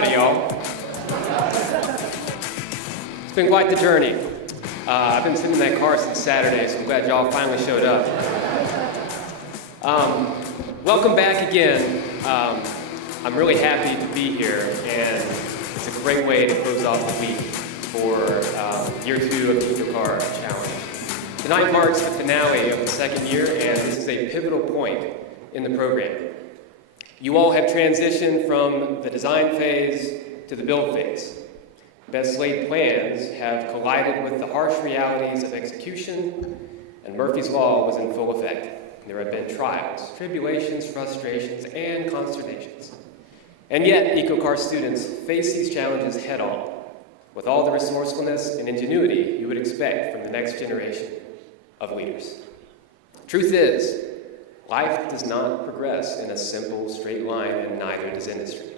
Howdy, y'all. It's been quite the journey. I've been sitting in that car since Saturday, so I'm glad y'all finally showed up. Welcome back again. I'm really happy to be here, and it's a great way to close off the week for year 2 of the EcoCAR Challenge. Tonight marks the finale of the second year, and this is a pivotal point in the program. You all have transitioned from the design phase to the build phase. Best laid plans have collided with the harsh realities of execution, and Murphy's Law was in full effect. There have been trials, tribulations, frustrations, and consternations. And yet, EcoCAR students face these challenges head-on, with all the resourcefulness and ingenuity you would expect from the next generation of leaders. Truth is, life does not progress in a simple, straight line, and neither does industry.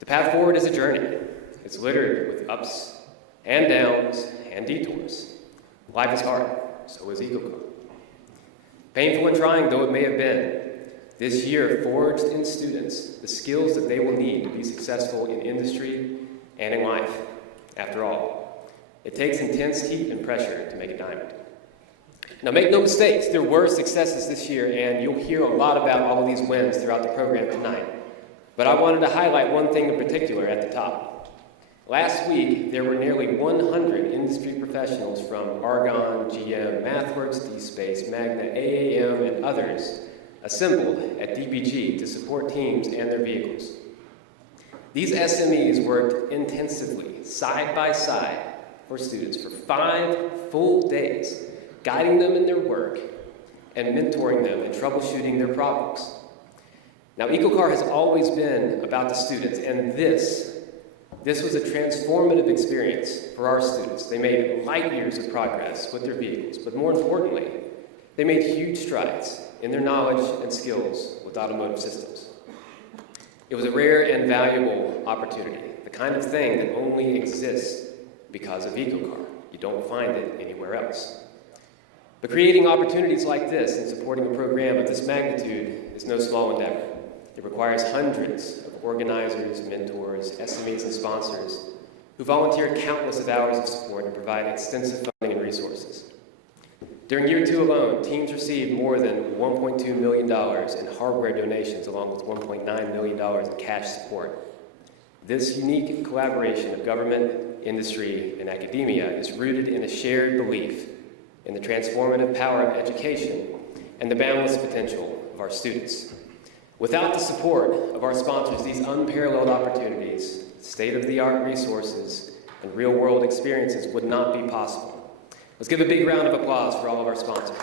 The path forward is a journey. It's littered with ups and downs and detours. Life is hard, so is EcoCAR. Painful and trying though it may have been, this year forged in students the skills that they will need to be successful in industry and in life. After all, it takes intense heat and pressure to make a diamond. Now make no mistakes, there were successes this year, and you'll hear a lot about all of these wins throughout the program tonight. But I wanted to highlight one thing in particular at the top. Last week, there were nearly 100 industry professionals from Argonne, GM, MathWorks, DSpace, Magna, AAM, and others assembled at DPG to support teams and their vehicles. These SMEs worked intensively, side by side, for students for 5 full days, guiding them in their work and mentoring them in troubleshooting their problems. Now, EcoCAR has always been about the students, and this was a transformative experience for our students. They made light years of progress with their vehicles, but more importantly, they made huge strides in their knowledge and skills with automotive systems. It was a rare and valuable opportunity, the kind of thing that only exists because of EcoCAR. You don't find it anywhere else. But creating opportunities like this and supporting a program of this magnitude is no small endeavor. It requires hundreds of organizers, mentors, SMEs, and sponsors who volunteer countless of hours of support and provide extensive funding and resources. During year 2 alone, teams received more than $1.2 million in hardware donations, along with $1.9 million in cash support. This unique collaboration of government, industry, and academia is rooted in a shared belief in the transformative power of education and the boundless potential of our students. Without the support of our sponsors, these unparalleled opportunities, state-of-the-art resources, and real-world experiences would not be possible. Let's give a big round of applause for all of our sponsors.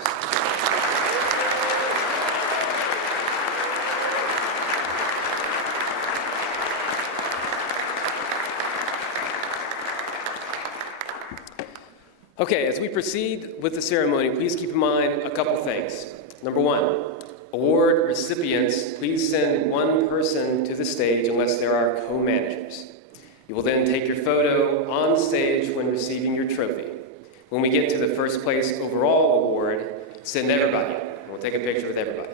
Okay, as we proceed with the ceremony, please keep in mind a couple things. Number 1, award recipients, please send one person to the stage unless there are co-managers. You will then take your photo on stage when receiving your trophy. When we get to the first place overall award, send everybody. We'll take a picture with everybody.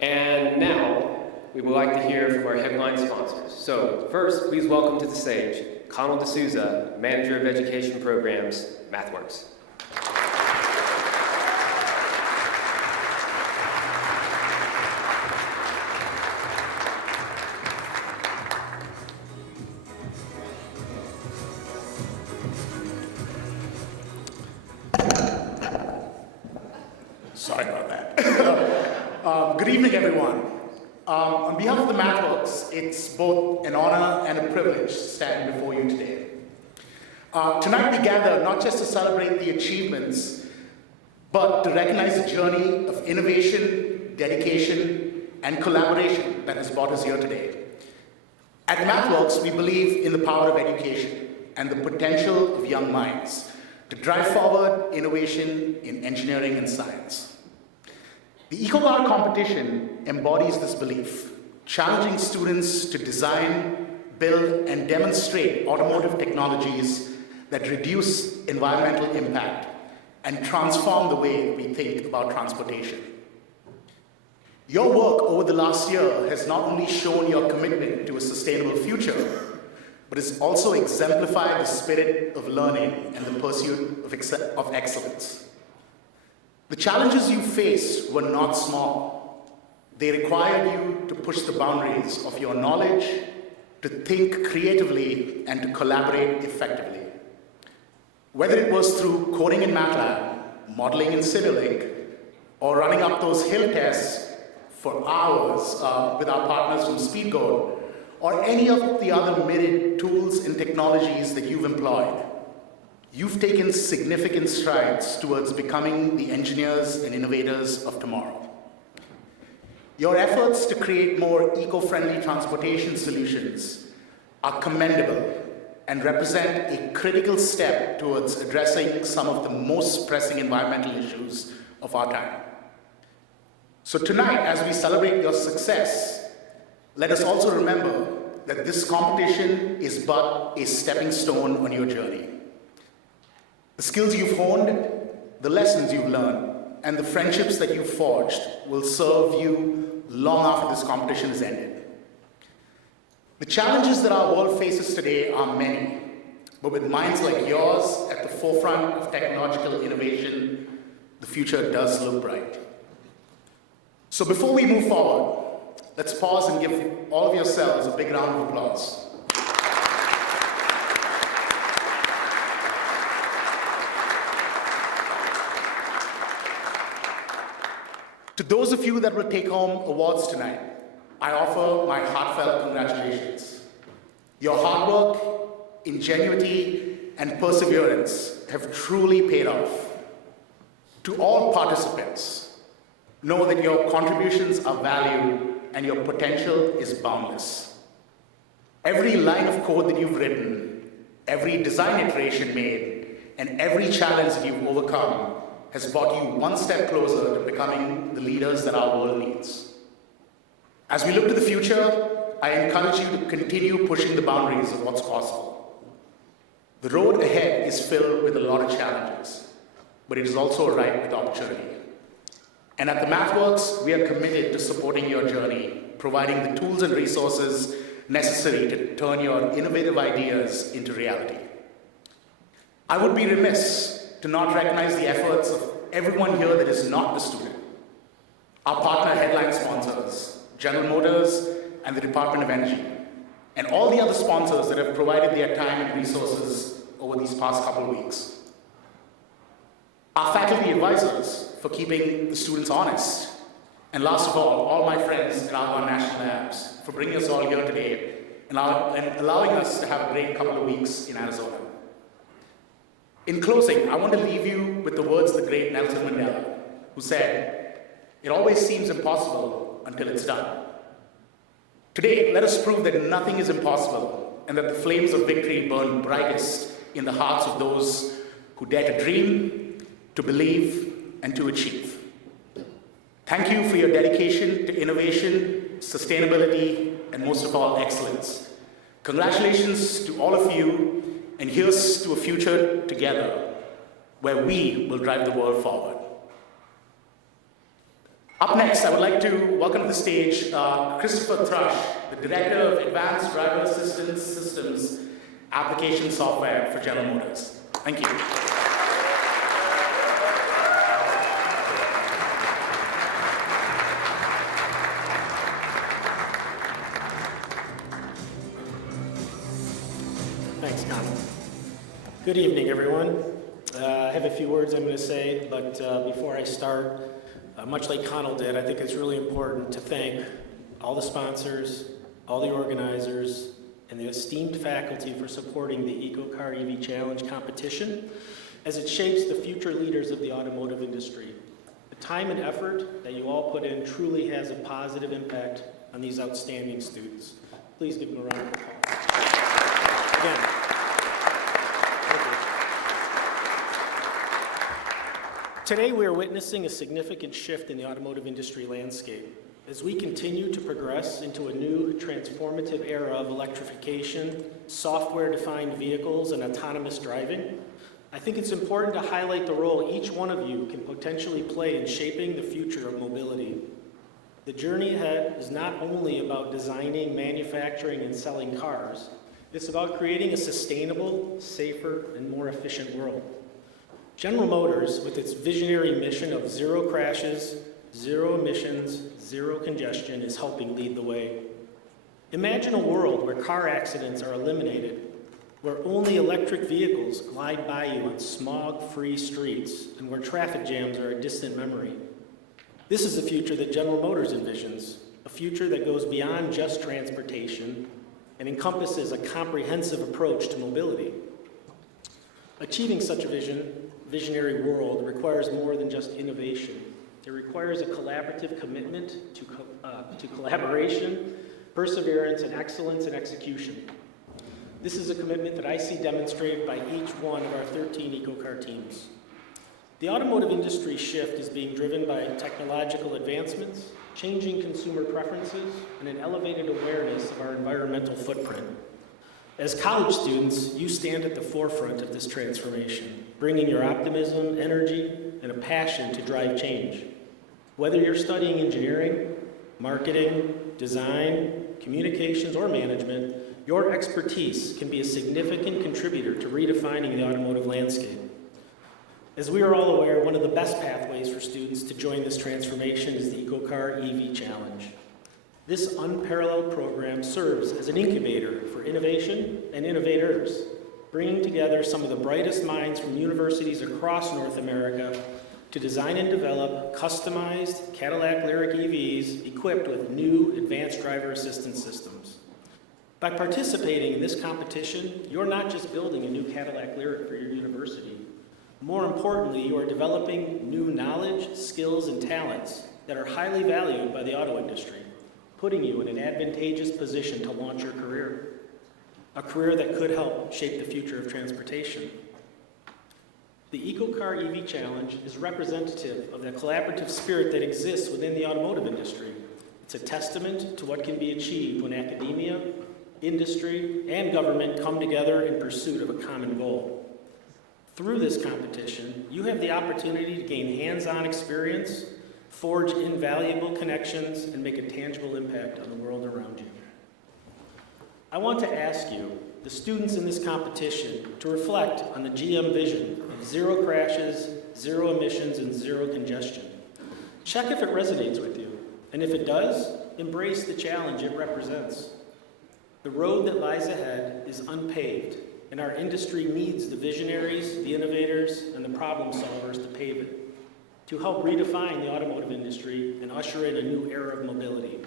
And now, we would like to hear from our headline sponsors. So first, please welcome to the stage Connell D'Souza, Manager of Education Programs, MathWorks. Sorry about that. Good evening, everyone. On behalf of the MathWorks, it's both an honor and a privilege to stand before you today. Tonight we gather not just to celebrate the achievements, but to recognize the journey of innovation, dedication, and collaboration that has brought us here today. At MathWorks, we believe in the power of education and the potential of young minds to drive forward innovation in engineering and science. The EcoCAR competition embodies this belief, challenging students to design, build, and demonstrate automotive technologies that reduce environmental impact and transform the way we think about transportation. Your work over the last year has not only shown your commitment to a sustainable future, but it's also exemplified the spirit of learning and the pursuit of excellence. The challenges you faced were not small. They required you to push the boundaries of your knowledge, to think creatively, and to collaborate effectively. Whether it was through coding in MATLAB, modeling in Simulink, or running up those hill tests for hours with our partners from SpeedCode, or any of the other myriad tools and technologies that you've employed, you've taken significant strides towards becoming the engineers and innovators of tomorrow. Your efforts to create more eco-friendly transportation solutions are commendable and represent a critical step towards addressing some of the most pressing environmental issues of our time. So tonight, as we celebrate your success, let us also remember that this competition is but a stepping stone on your journey. The skills you've honed, the lessons you've learned, and the friendships that you've forged will serve you long after this competition is ended. The challenges that our world faces today are many, but with minds like yours at the forefront of technological innovation, the future does look bright. So before we move forward, let's pause and give all of yourselves a big round of applause. To those of you that will take home awards tonight, I offer my heartfelt congratulations. Your hard work, ingenuity, and perseverance have truly paid off. To all participants, know that your contributions are valued and your potential is boundless. Every line of code that you've written, every design iteration made, and every challenge that you've overcome has brought you one step closer to becoming the leaders that our world needs. As we look to the future, I encourage you to continue pushing the boundaries of what's possible. The road ahead is filled with a lot of challenges, but it is also ripe with opportunity. And at the MathWorks, we are committed to supporting your journey, providing the tools and resources necessary to turn your innovative ideas into reality. I would be remiss to not recognize the efforts of everyone here that is not a student. Our partner headline sponsors, General Motors and the Department of Energy, and all the other sponsors that have provided their time and resources over these past couple of weeks. Our faculty advisors for keeping the students honest. And last of all my friends at Argonne National Labs for bringing us all here today and allowing us to have a great couple of weeks in Arizona. In closing, I want to leave you with the words of the great Nelson Mandela, who said, "It always seems impossible until it's done." Today, let us prove that nothing is impossible and that the flames of victory burn brightest in the hearts of those who dare to dream, to believe, and to achieve. Thank you for your dedication to innovation, sustainability, and most of all, excellence. Congratulations to all of you, and here's to a future together where we will drive the world forward. Up next, I would like to welcome to the stage Christopher Thrush, the Director of Advanced Driver Assistance Systems Application Software for General Motors. Thank you. Thanks, Connell. Good evening, everyone. I have a few words I'm going to say, but before I start, much like Connell did, I think it's really important to thank all the sponsors, all the organizers, and the esteemed faculty for supporting the EcoCAR EV Challenge competition as it shapes the future leaders of the automotive industry. The time and effort that you all put in truly has a positive impact on these outstanding students. Please give them a round of applause. Again. Today, we are witnessing a significant shift in the automotive industry landscape. As we continue to progress into a new transformative era of electrification, software-defined vehicles, and autonomous driving, I think it's important to highlight the role each one of you can potentially play in shaping the future of mobility. The journey ahead is not only about designing, manufacturing, and selling cars, it's about creating a sustainable, safer, and more efficient world. General Motors, with its visionary mission of zero crashes, zero emissions, zero congestion, is helping lead the way. Imagine a world where car accidents are eliminated, where only electric vehicles glide by you on smog-free streets, and where traffic jams are a distant memory. This is a future that General Motors envisions, a future that goes beyond just transportation and encompasses a comprehensive approach to mobility. Achieving such a visionary world requires more than just innovation. It requires a collaborative commitment to collaboration, perseverance, and excellence in execution. This is a commitment that I see demonstrated by each one of our 13 EcoCAR teams. The automotive industry shift is being driven by technological advancements, changing consumer preferences, and an elevated awareness of our environmental footprint. As college students, you stand at the forefront of this transformation, bringing your optimism, energy, and a passion to drive change. Whether you're studying engineering, marketing, design, communications, or management, your expertise can be a significant contributor to redefining the automotive landscape. As we are all aware, one of the best pathways for students to join this transformation is the EcoCAR EV Challenge. This unparalleled program serves as an incubator for innovation and innovators, bringing together some of the brightest minds from universities across North America to design and develop customized Cadillac Lyriq EVs equipped with new advanced driver assistance systems. By participating in this competition, you're not just building a new Cadillac Lyriq for your university. More importantly, you are developing new knowledge, skills, and talents that are highly valued by the auto industry, putting you in an advantageous position to launch your career, a career that could help shape the future of transportation. The EcoCAR EV Challenge is representative of the collaborative spirit that exists within the automotive industry. It's a testament to what can be achieved when academia, industry, and government come together in pursuit of a common goal. Through this competition, you have the opportunity to gain hands-on experience, forge invaluable connections, and make a tangible impact on the world around you. I want to ask you, the students in this competition, to reflect on the GM vision of zero crashes, zero emissions, and zero congestion. Check if it resonates with you, and if it does, embrace the challenge it represents. The road that lies ahead is unpaved, and our industry needs the visionaries, the innovators, and the problem solvers to pave it, to help redefine the automotive industry and usher in a new era of mobility.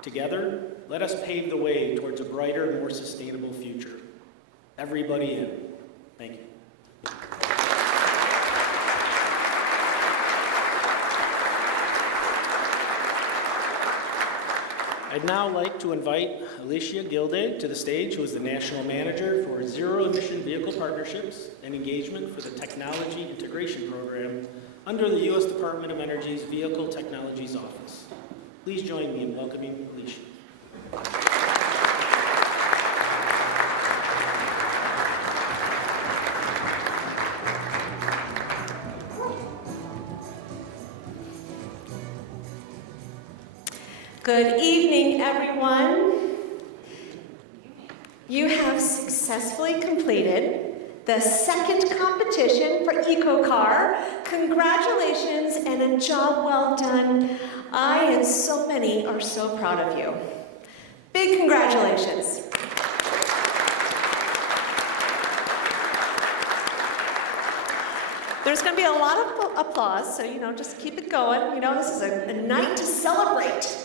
Together, let us pave the way towards a brighter, more sustainable future. Everybody in. Thank you. I'd now like to invite Alicia Gilday to the stage, who is the National Manager for Zero Emission Vehicle Partnerships and Engagement for the Technology Integration Program under the U.S. Department of Energy's Vehicle Technologies Office. Please join me in welcoming Alicia. Good evening, everyone. You have successfully completed the second competition for EcoCAR. Congratulations and a job well done. I and so many are so proud of you. Big congratulations. There's going to be a lot of applause, so, just keep it going. This is a night to celebrate.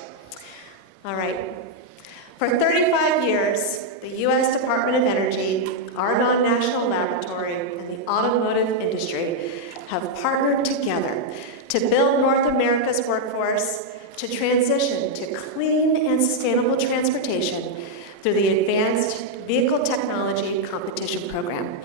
All right. For 35 years, the U.S. Department of Energy, Argonne National Laboratory, and the automotive industry have partnered together to build North America's workforce to transition to clean and sustainable transportation through the Advanced Vehicle Technology Competition Program.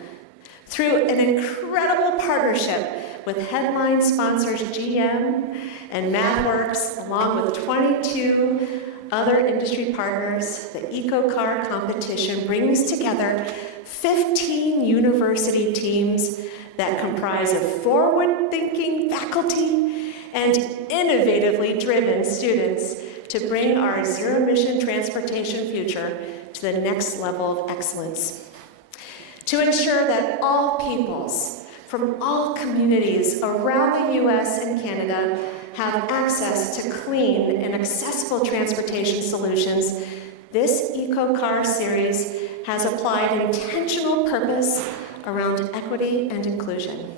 Through an incredible partnership with headline sponsors GM and MathWorks, along with 22 other industry partners, the EcoCAR competition brings together 15 university teams that comprise of forward-thinking faculty and innovatively driven students to bring our zero-emission transportation future to the next level of excellence. To ensure that all peoples from all communities around the US and Canada have access to clean and accessible transportation solutions, this EcoCAR series has applied intentional purpose around equity and inclusion.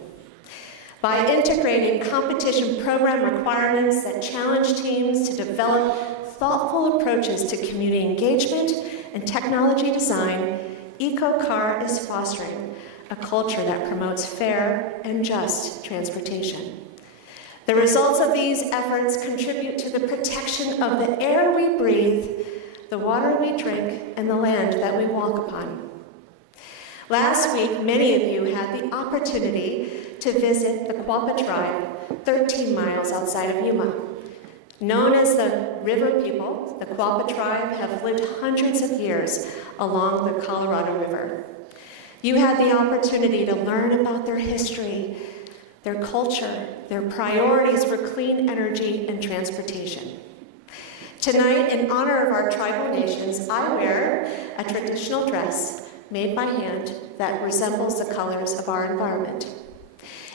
By integrating competition program requirements that challenge teams to develop thoughtful approaches to community engagement and technology design, EcoCAR is fostering a culture that promotes fair and just transportation. The results of these efforts contribute to the protection of the air we breathe, the water we drink, and the land that we walk upon. Last week, many of you had the opportunity to visit the Quapaw tribe, 13 miles outside of Yuma. Known as the River People, the Quapaw tribe have lived hundreds of years along the Colorado River. You had the opportunity to learn about their history, their culture, their priorities for clean energy and transportation. Tonight, in honor of our tribal nations, I wear a traditional dress made by hand that resembles the colors of our environment.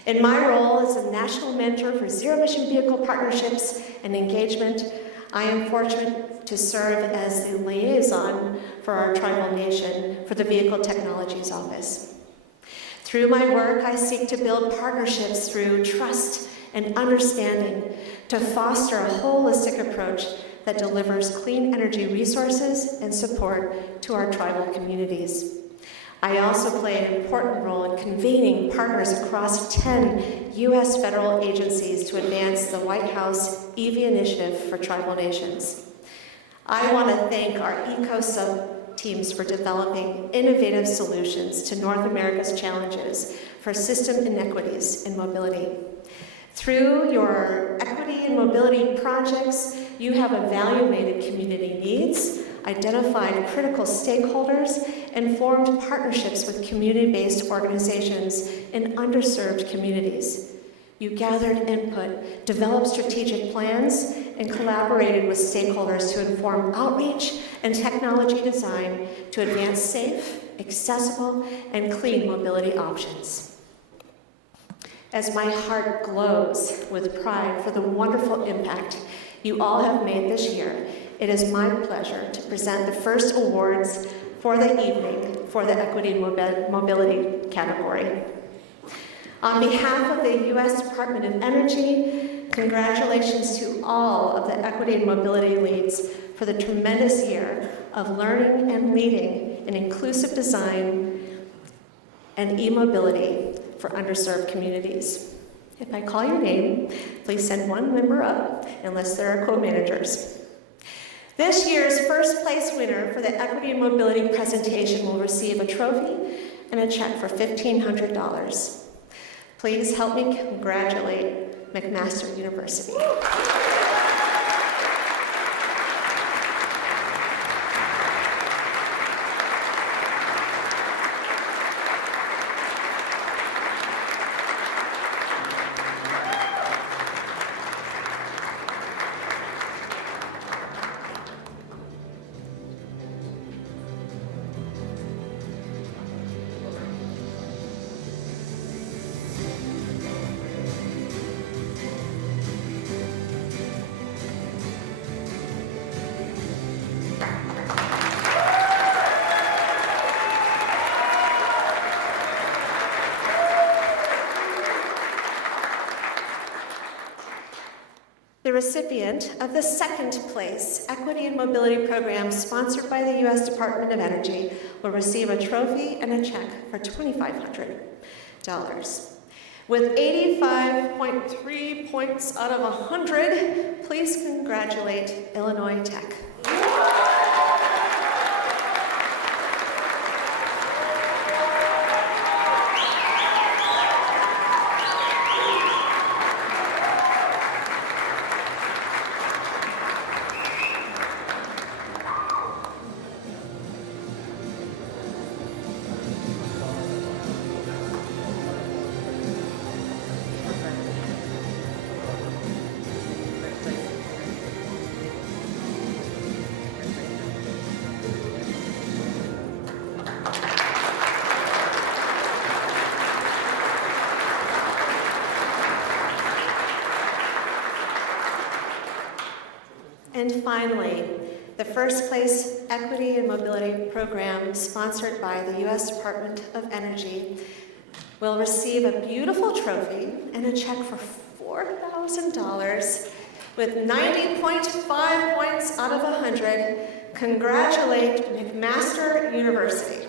In my role as a national mentor for zero-emission vehicle partnerships and engagement, I am fortunate to serve as the liaison for our tribal nation for the Vehicle Technologies Office. Through my work, I seek to build partnerships through trust and understanding to foster a holistic approach that delivers clean energy resources and support to our tribal communities. I also play an important role in convening partners across 10 U.S. federal agencies to advance the White House EV Initiative for Tribal Nations. I want to thank our EcoSub teams for developing innovative solutions to North America's challenges for system inequities in mobility. Through your equity and mobility projects, you have evaluated community needs, identified critical stakeholders, and formed partnerships with community-based organizations in underserved communities. You gathered input, developed strategic plans, and collaborated with stakeholders to inform outreach and technology design to advance safe, accessible, and clean mobility options. As my heart glows with pride for the wonderful impact you all have made this year, it is my pleasure to present the first awards for the evening for the Equity and Mobility category. On behalf of the U.S. Department of Energy, congratulations to all of the Equity and Mobility leads for the tremendous year of learning and leading in inclusive design and e-mobility for underserved communities. If I call your name, please send one member up, unless there are co-managers. This year's first place winner for the Equity and Mobility presentation will receive a trophy and a check for $1,500. Please help me congratulate McMaster University. The recipient of the second place Equity and Mobility program sponsored by the U.S. Department of Energy will receive a trophy and a check for $2,500. With 85.3 points out of 100, please congratulate Illinois Tech. And finally, the First Place Equity and Mobility Program, sponsored by the U.S. Department of Energy, will receive a beautiful trophy and a check for $4,000 with 90.5 points out of 100. Congratulate McMaster University.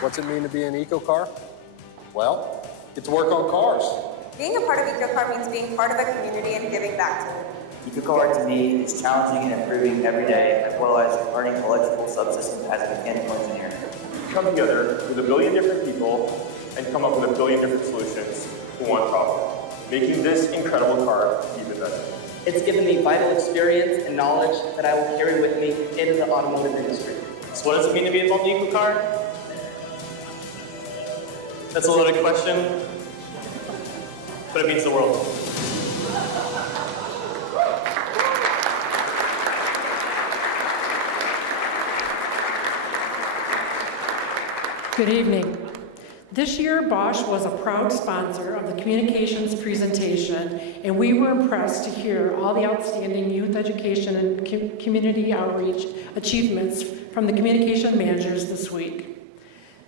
What's it mean to be an EcoCAR? Well, get to work on cars. Being a part of EcoCAR means being part of a community and giving back to it. EcoCAR to me is challenging and improving every day, as well as learning electrical subsystems as a mechanical engineer. Come together with a billion different people and come up with a billion different solutions to one problem, making this incredible car even better. It's given me vital experience and knowledge that I will carry with me into the automotive industry. So what does it mean to be involved in EcoCAR? That's a loaded question, but it means the world. Good evening. This year, Bosch was a proud sponsor of the communications presentation, and we were impressed to hear all the outstanding youth education and community outreach achievements from the communication managers this week.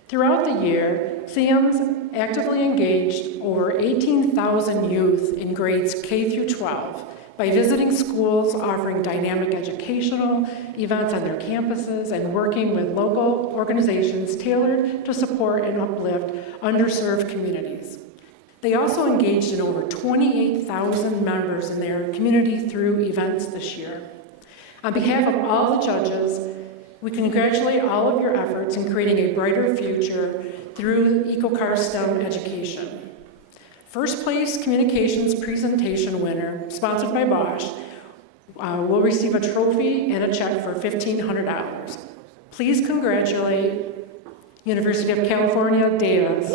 Throughout the year, CMs actively engaged over 18,000 youth in grades K through 12 by visiting schools, offering dynamic educational events on their campuses, and working with local organizations tailored to support and uplift underserved communities. They also engaged in over 28,000 members in their community through events this year. On behalf of all the judges, we congratulate all of your efforts in creating a brighter future through EcoCAR STEM education. First place communications presentation winner, sponsored by Bosch, will receive a trophy and a check for $1,500. Please congratulate University of California, Davis.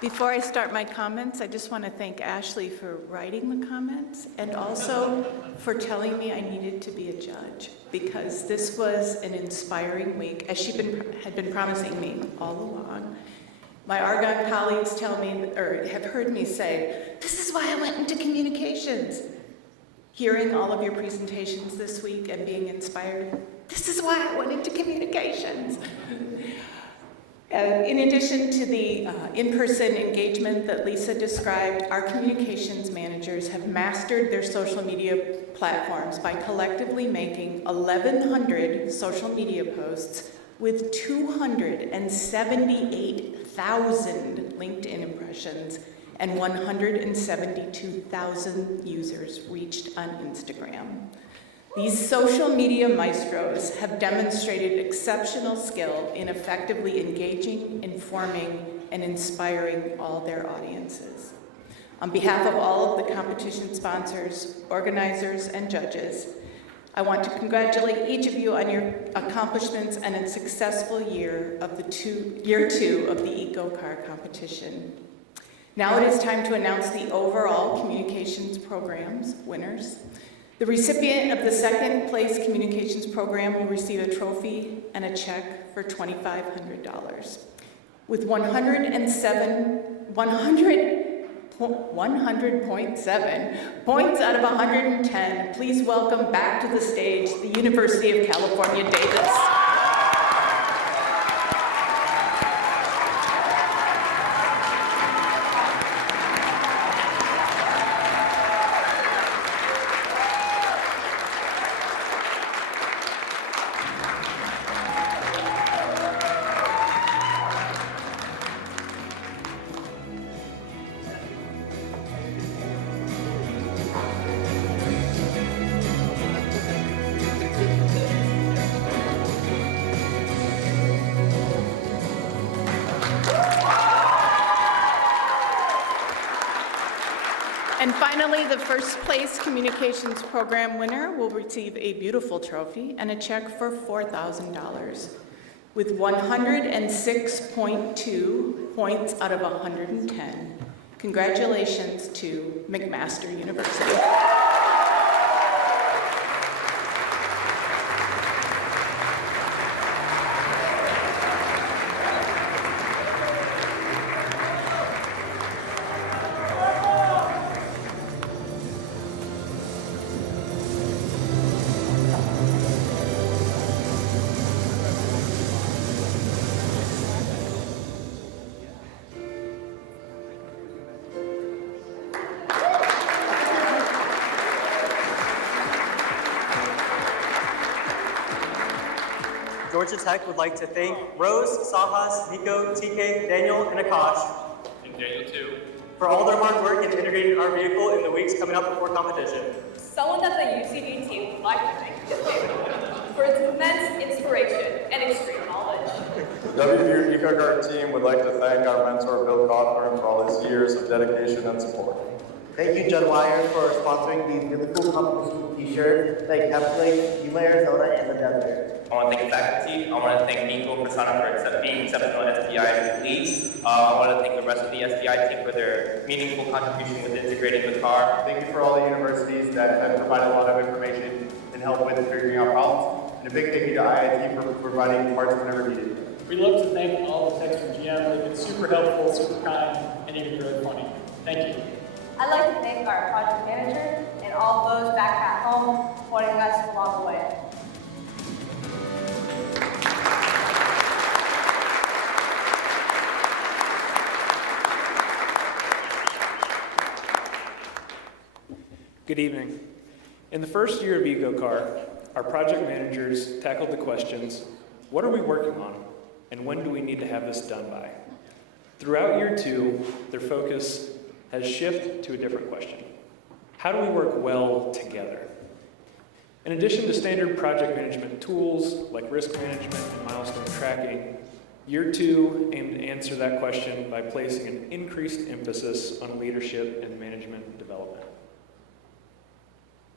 Before I start my comments, I just want to thank Ashley for writing the comments and also for telling me I needed to be a judge, because this was an inspiring week, as she had been promising me all along. My Argonne colleagues tell me, or have heard me say, this is why I went into communications. Hearing all of your presentations this week and being inspired, this is why I went into communications. In addition to the in-person engagement that Lisa described, our communications managers have mastered their social media platforms by collectively making 1,100 social media posts with 278,000 LinkedIn impressions and 172,000 users reached on Instagram. These social media maestros have demonstrated exceptional skill in effectively engaging, informing, and inspiring all their audiences. On behalf of all of the competition sponsors, organizers, and judges, I want to congratulate each of you on your accomplishments and a successful year of year two of the EcoCAR competition. Now it is time to announce the overall communications programs winners. The recipient of the second place communications program will receive a trophy and a check for $2,500. With 107 100.7 points out of 110. Please welcome back to the stage the University of California, Davis. And finally, the first place communications program winner will receive a beautiful trophy and a check for $4,000 with 106.2 points out of 110. Congratulations to McMaster University. Georgia Tech would like to thank Rose, Sahas, Nico, TK, Daniel, and Akash. And Daniel too. For all their hard work in integrating our vehicle in the weeks coming up before competition. Someone that the UCD team would like to thank this for its immense inspiration and extreme knowledge. The WVU EcoCAR team would like to thank our mentor, Bill Cochran, for all his years of dedication and support. Thank you, Judd Wire, for sponsoring these really cool competition t-shirts that encapsulate Yuma, Arizona, and the desert. I want to thank the faculty. I want to thank Nico Prasanna for being exceptional SDI leads. I want to thank the rest of the SDI team for their meaningful contribution with integrating the car. Thank you for all the universities that have provided a lot of information and help with figuring out problems. And a big thank you to IIT for providing parts whenever needed. We'd love to thank all the techs from GM. They've been super helpful, super kind, and even really funny. Thank you. I'd like to thank our project manager and all those back at home supporting us along the way. Good evening. In the first year of EcoCAR, our project managers tackled the questions, what are we working on, and when do we need to have this done by? Throughout year two, their focus has shifted to a different question. How do we work well together? In addition to standard project management tools like risk management and milestone tracking, year two aimed to answer that question by placing an increased emphasis on leadership and management development.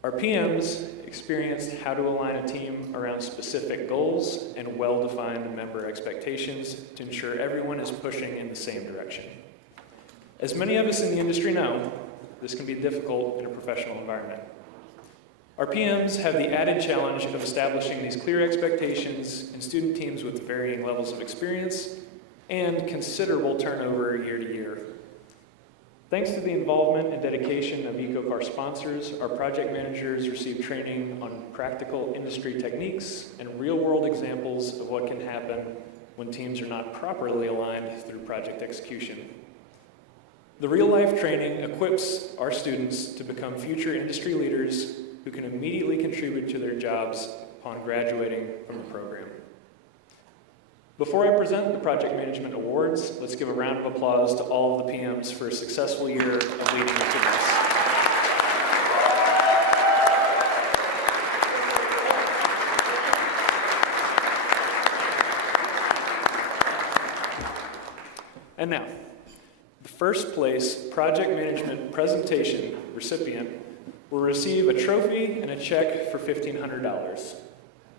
Our PMs experienced how to align a team around specific goals and well-defined member expectations to ensure everyone is pushing in the same direction. As many of us in the industry know, this can be difficult in a professional environment. Our PMs have the added challenge of establishing these clear expectations in student teams with varying levels of experience and considerable turnover year to year. Thanks to the involvement and dedication of EcoCAR sponsors, our project managers receive training on practical industry techniques and real-world examples of what can happen when teams are not properly aligned through project execution. The real-life training equips our students to become future industry leaders who can immediately contribute to their jobs upon graduating from the program. Before I present the Project Management Awards, let's give a round of applause to all of the PMs for a successful year of leading the teams. And now, the first place Project Management Presentation recipient will receive a trophy and a check for $1,500.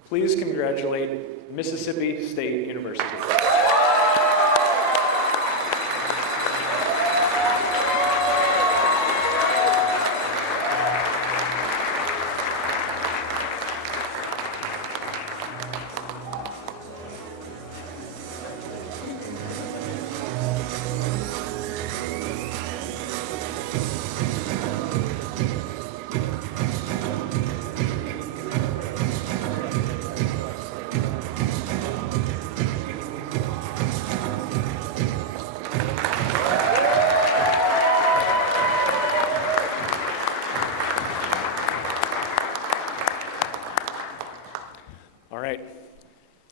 Please congratulate Mississippi State University.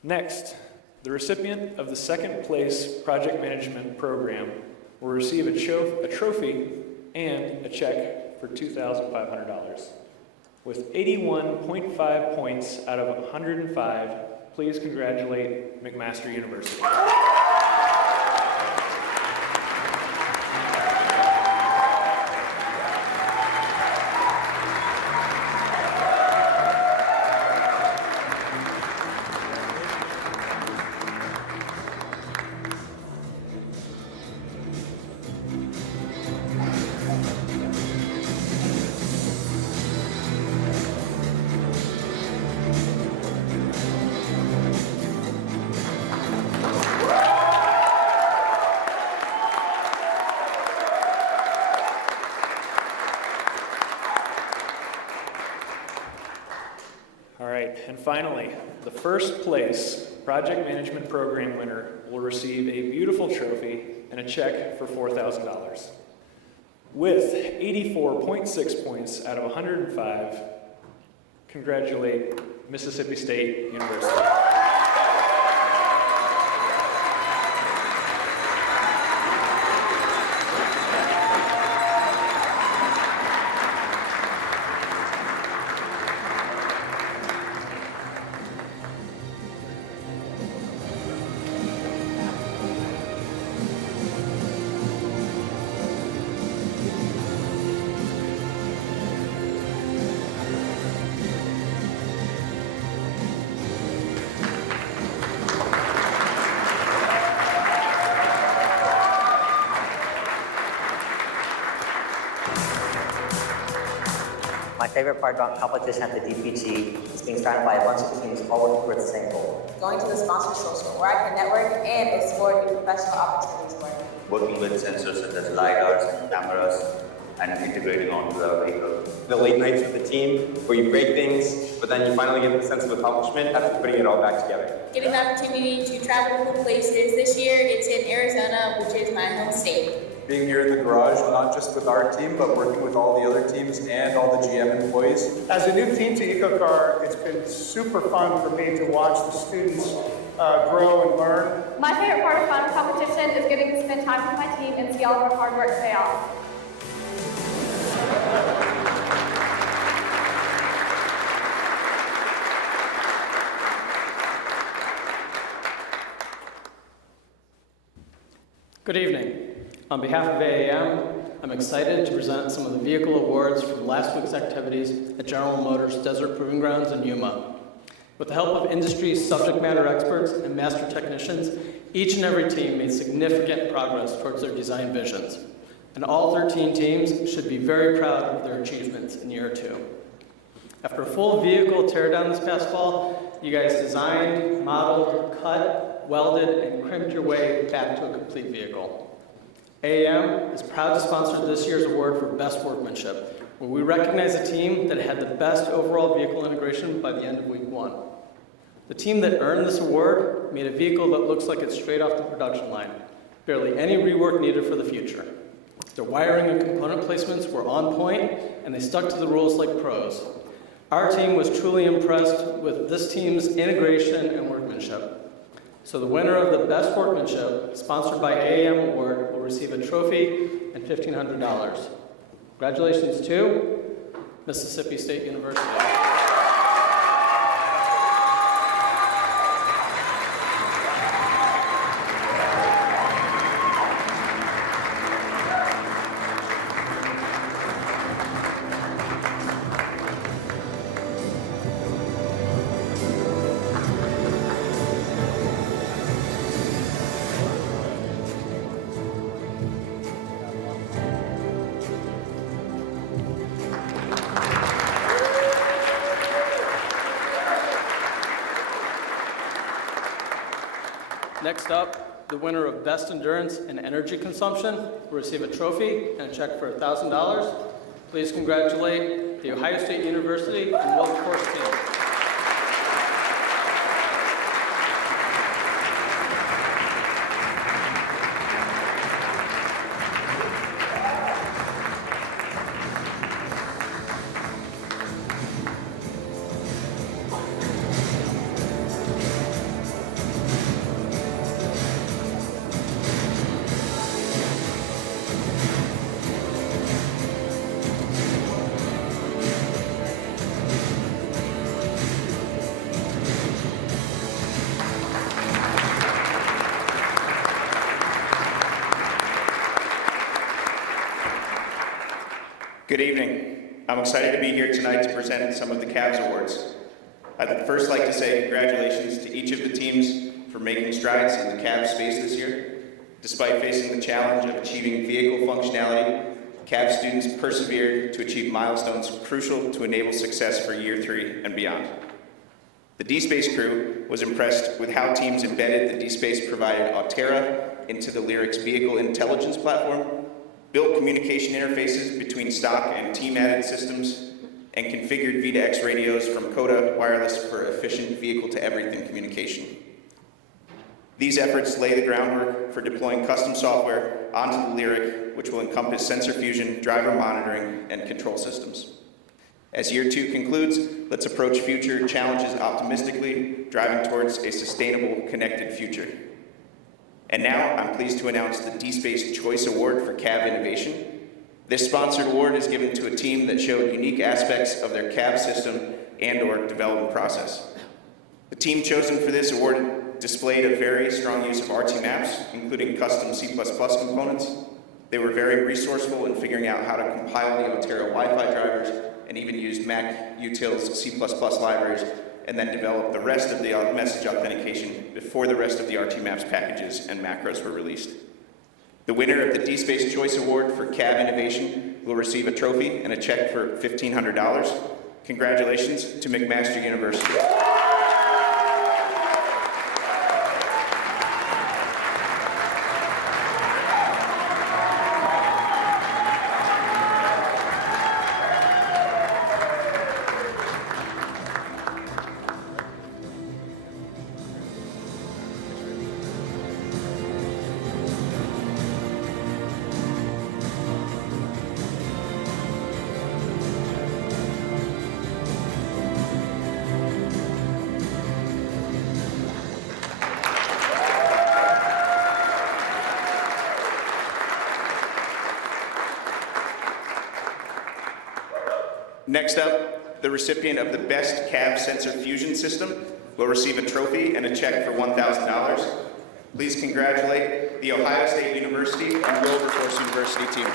Next, the recipient of the second place project management program will receive a trophy and a check for $2,500. With 81.5 points out of 105, please congratulate McMaster University. And finally, the first place project management program winner will receive a beautiful trophy and a check for $4,000. With 84.6 points out of 105, congratulate Mississippi State University. My favorite part about competition at the DPG is being surrounded by a bunch of teams all working towards the same goal. Going to the sponsor social, where I can network and explore new professional opportunities for me. Working with sensors such as LiDARs and cameras and integrating onto the vehicle. The late nights with the team where you break things, but then you finally get the sense of accomplishment after putting it all back together. Getting the opportunity to travel to cool places. This year it's in Arizona, which is my home state. Being here in the garage, not just with our team, but working with all the other teams and all the GM employees. As a new team to EcoCAR, it's been super fun for me to watch the students grow and learn. My favorite part of final competition is getting to spend time with my team and see all of our hard work pay off. Good evening. On behalf of AAM, I'm excited to present some of the vehicle awards from last week's activities at General Motors Desert Proving Grounds in Yuma. With the help of industry subject matter experts and master technicians, each and every team made significant progress towards their design visions. And all 13 teams should be very proud of their achievements in year 2. After a full vehicle teardown this past fall, you guys designed, modeled, cut, welded, and crimped your way back to a complete vehicle. AAM is proud to sponsor this year's award for Best Workmanship, where we recognize a team that had the best overall vehicle integration by the end of week 1. The team that earned this award made a vehicle that looks like it's straight off the production line, barely any rework needed for the future. Their wiring and component placements were on point, and they stuck to the rules like pros. Our team was truly impressed with this team's integration and workmanship. So the winner of the Best Workmanship, sponsored by AAM Award, will receive a trophy and $1,500. Congratulations to Mississippi State University. Next up, the winner of Best Endurance and Energy Consumption will receive a trophy and a check for $1,000. Please congratulate the Ohio State University and Wilkes team. Good evening. I'm excited to be here tonight to present some of the CAVS awards. I'd first like to say congratulations to each of the teams for making strides in the CAVS space this year. Despite facing the challenge of achieving vehicle functionality, CAVS students persevered to achieve milestones crucial to enable success for year 3 and beyond. The D-Space crew was impressed with how teams embedded the D-Space provided Altera into the Lyrics vehicle intelligence platform, built communication interfaces between stock and team-added systems, and configured V2X radios from Coda Wireless for efficient vehicle-to-everything communication. These efforts lay the groundwork for deploying custom software onto the Lyric, which will encompass sensor fusion, driver monitoring, and control systems. As year 2 concludes, let's approach future challenges optimistically, driving towards a sustainable, connected future. And now, I'm pleased to announce the D-Space Choice Award for CAV Innovation. This sponsored award is given to a team that showed unique aspects of their CAV system and/or development process. The team chosen for this award displayed a very strong use of RT maps, including custom C++ components. They were very resourceful in figuring out how to compile the Altera Wi-Fi drivers and even used Mac Utils C++ libraries, and then developed the rest of the message authentication before the rest of the RT maps packages and macros were released. The winner of the D-Space Choice Award for CAV Innovation will receive a trophy and a check for $1,500. Congratulations to McMaster University. Next up, the recipient of the Best CAV Sensor Fusion System will receive a trophy and a check for $1,000. Please congratulate the Ohio State University and Wilberforce University team.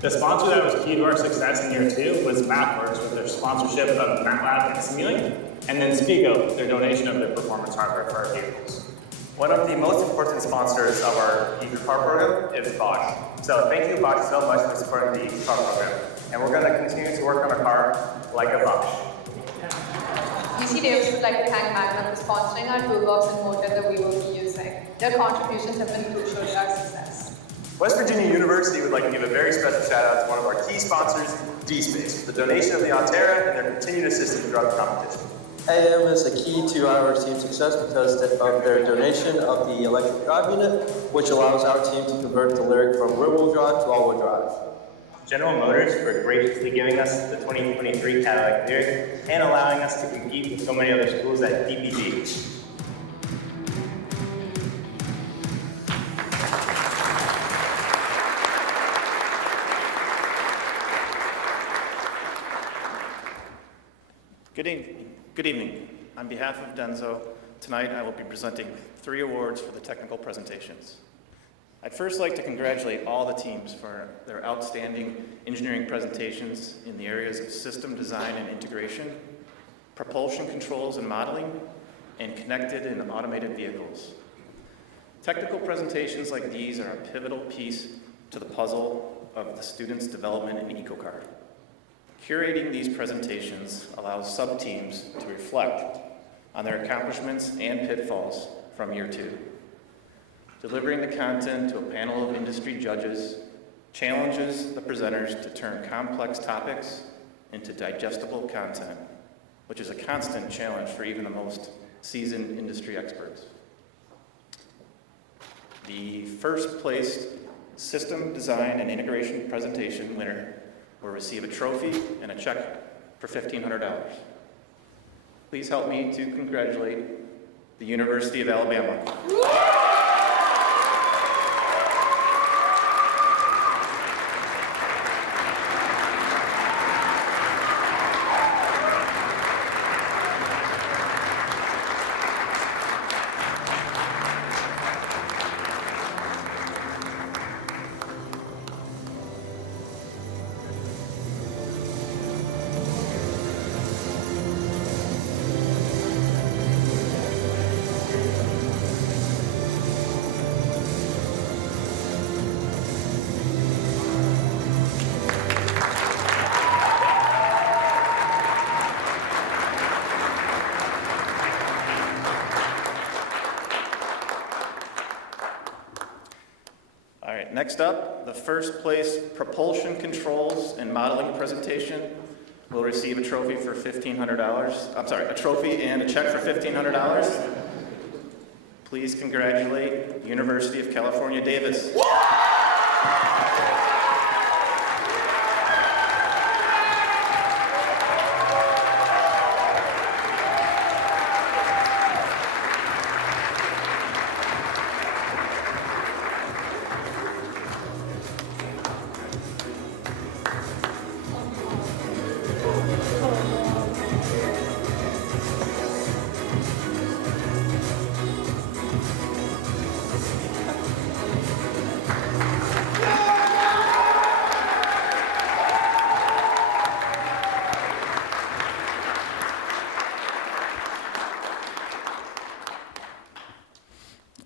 The sponsor that was key to our success in year 2 was MathWorks with their sponsorship of MATLAB and Simulink, and then Spigo, their donation of their performance hardware for our vehicles. One of the most important sponsors of our EcoCAR program is Bosch. So thank you, Bosch, so much for supporting the EcoCAR program. And we're going to continue to work on a car like a Bosch. UC Davis would like to thank Magna for sponsoring our toolbox and motor that we will be using. Their contributions have been crucial to our success. West Virginia University would like to give a very special shout out to one of our key sponsors, D-Space, for the donation of the Altera and their continued assistance throughout the competition. AM is a key to our team's success because of their donation of the electric drive unit, which allows our team to convert the Lyric from rear-wheel drive to all-wheel drive. General Motors for graciously giving us the 2023 Cadillac Lyric and allowing us to compete with so many other schools at DPG. Good evening. On behalf of Denso, tonight I will be presenting 3 awards for the technical presentations. I'd first like to congratulate all the teams for their outstanding engineering presentations in the areas of system design and integration, propulsion controls and modeling, and connected and automated vehicles. Technical presentations like these are a pivotal piece to the puzzle of the students' development in EcoCAR. Curating these presentations allows sub-teams to reflect on their accomplishments and pitfalls from year 2. Delivering the content to a panel of industry judges challenges the presenters to turn complex topics into digestible content, which is a constant challenge for even the most seasoned industry experts. The first place system design and integration presentation winner will receive a trophy and a check for $1,500. Please help me to congratulate the University of Alabama. All right, next up, the first place propulsion controls and modeling presentation will receive a trophy for $1,500. I'm sorry, a trophy and a check for $1,500. Please congratulate University of California, Davis.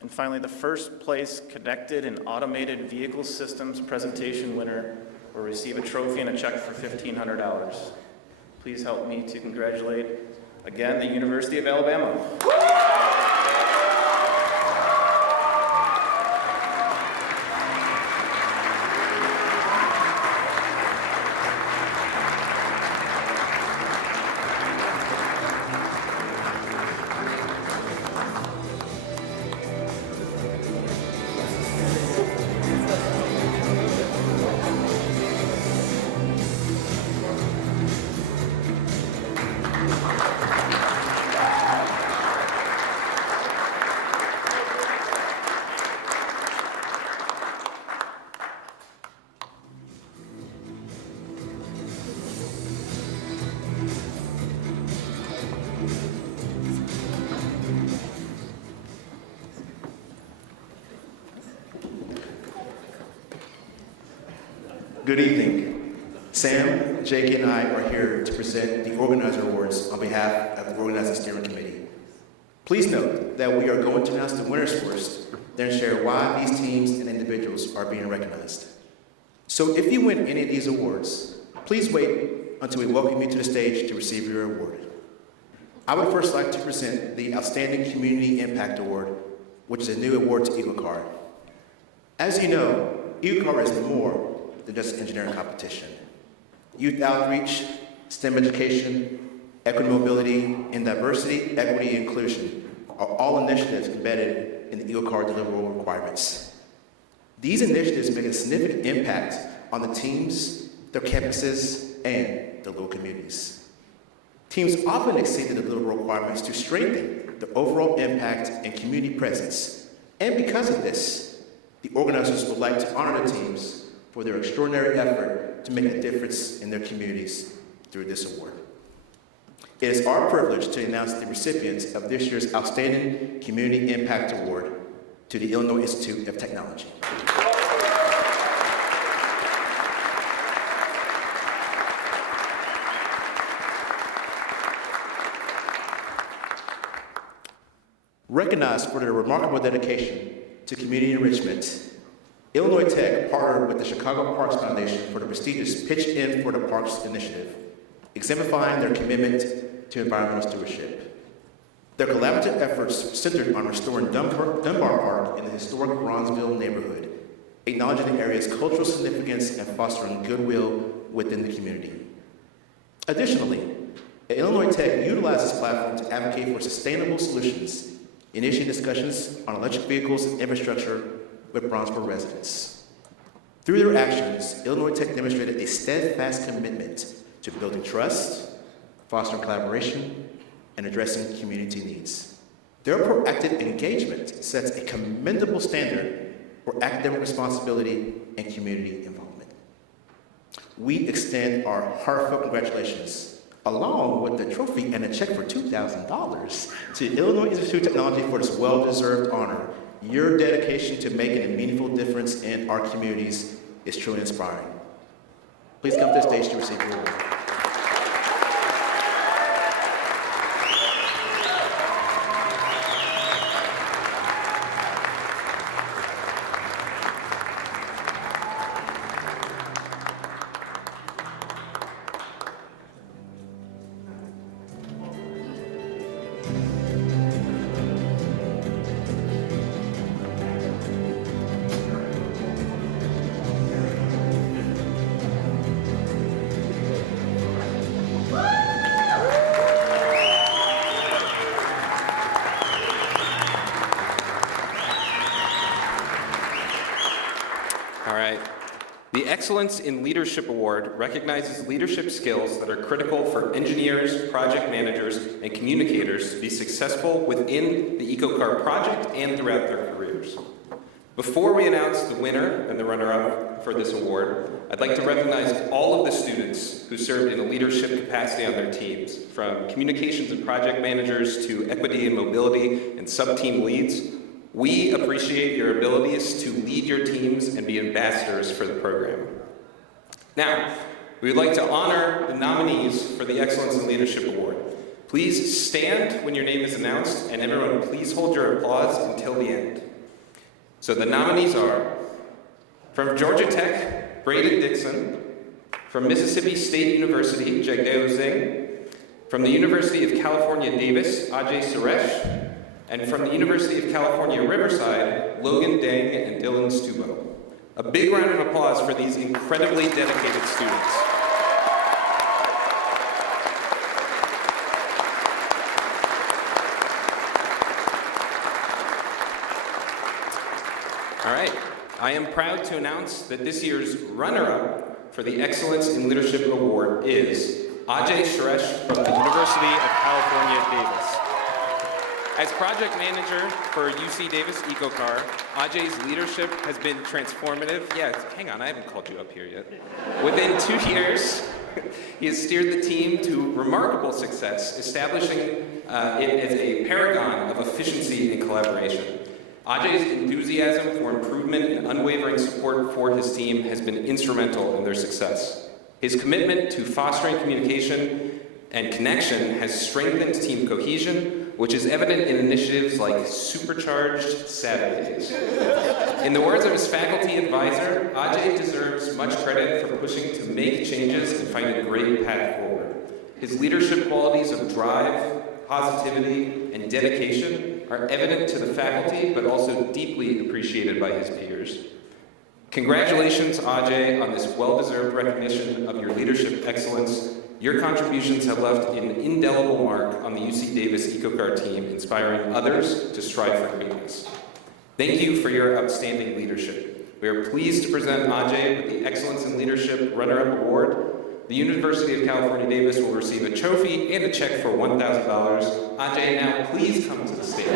And finally, the first place connected and automated vehicle systems presentation winner will receive a trophy and a check for $1,500. Please help me to congratulate, again, the University of Alabama. Good evening. Sam, Jake, and I are here to present the Organizer Awards on behalf of the Organizing Steering Committee. Please note that we are going to announce the winners first, then share why these teams and individuals are being recognized. So if you win any of these awards, please wait until we welcome you to the stage to receive your award. I would first like to present the Outstanding Community Impact Award, which is a new award to EcoCAR. As you know, EcoCAR is more than just an engineering competition. Youth outreach, STEM education, equity, mobility, and diversity, equity, and inclusion are all initiatives embedded in the EcoCAR deliverable requirements. These initiatives make a significant impact on the teams, their campuses, and the local communities. Teams often exceed the deliverable requirements to strengthen the overall impact and community presence. And because of this, the organizers would like to honor the teams for their extraordinary effort to make a difference in their communities through this award. It is our privilege to announce the recipients of this year's Outstanding Community Impact Award to the Illinois Institute of Technology. Recognized for their remarkable dedication to community enrichment, Illinois Tech partnered with the Chicago Parks Foundation for the prestigious Pitch In for the Parks initiative, exemplifying their commitment to environmental stewardship. Their collaborative efforts centered on restoring Dunbar Park in the historic Bronzeville neighborhood, acknowledging the area's cultural significance and fostering goodwill within the community. Additionally, At Illinois Tech utilizes this platform to advocate for sustainable solutions, initiating discussions on electric vehicles and infrastructure with Bronzeboro residents. Through their actions, Illinois Tech demonstrated a steadfast commitment to building trust, fostering collaboration, and addressing community needs. Their proactive engagement sets a commendable standard for academic responsibility and community involvement. We extend our heartfelt congratulations, along with the trophy and a check for $2,000 to Illinois Institute of Technology for this well-deserved honor. Your dedication to making a meaningful difference in our communities is truly inspiring. Please come to the stage to receive your award. All right. The Excellence in Leadership Award recognizes leadership skills that are critical for engineers, project managers, and communicators to be successful within the EcoCAR project and throughout their careers. Before we announce the winner and the runner-up for this award, I'd like to recognize all of the students who served in a leadership capacity on their teams, from communications and project managers to equity and mobility and sub-team leads. We appreciate your abilities to lead your teams and be ambassadors for the program. Now, we would like to honor the nominees for the Excellence in Leadership Award. Please stand when your name is announced, and everyone please hold your applause until the end. So the nominees are, from Georgia Tech, Braden Dixon; from Mississippi State University, Jagdeo Singh; from the University of California, Davis, Ajay Suresh; and from the University of California, Riverside, Logan Deng and Dylan Stubo. A big round of applause for these incredibly dedicated students. All right, I am proud to announce that this year's runner-up for the Excellence in Leadership Award is Ajay Suresh from the University of California, Davis. As project manager for UC Davis EcoCAR, Ajay's leadership has been transformative. Yeah, hang on, I haven't called you up here yet. Within 2 years, he has steered the team to remarkable success, establishing it as a paragon of efficiency and collaboration. Ajay's enthusiasm for improvement and unwavering support for his team has been instrumental in their success. His commitment to fostering communication and connection has strengthened team cohesion, which is evident in initiatives like Supercharged Saturdays. In the words of his faculty advisor, Ajay deserves much credit for pushing to make changes and find a great path forward. His leadership qualities of drive, positivity, and dedication are evident to the faculty, but also deeply appreciated by his peers. Congratulations, Ajay, on this well-deserved recognition of your leadership excellence. Your contributions have left an indelible mark on the UC Davis EcoCAR team, inspiring others to strive for greatness. Thank you for your outstanding leadership. We are pleased to present Ajay with the Excellence in Leadership Runner-Up Award. The University of California, Davis will receive a trophy and a check for $1,000. Ajay, now please come to the stage.